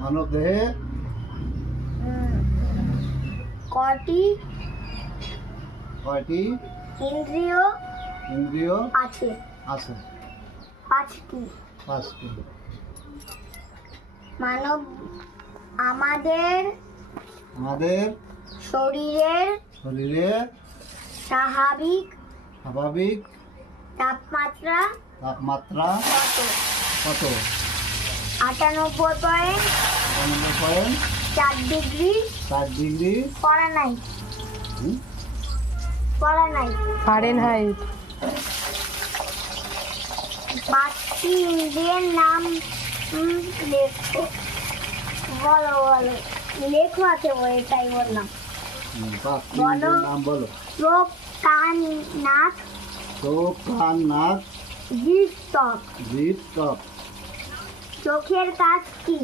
মানব দেহে কয়টি কয়টি ইন্দ্রিয় ইন্দ্রিয় আছে? আছে? 5টি। 5টি। মানব আমাদের শরীরের স্বাভাবিক তাপমাত্রা কত? 98.4 ডিগ্রি। 4 degree Fahrenheit. 5টি ইন্দ্রিয়ের নাম লেখো। বলো। লেখো আছে এটাই বললাম। 5টি ইন্দ্রিয়ের নাম বলো। চোখ, কান, নাক, জিভ, ত্বক। জিভ, ত্বক। চোখের কাজ কি?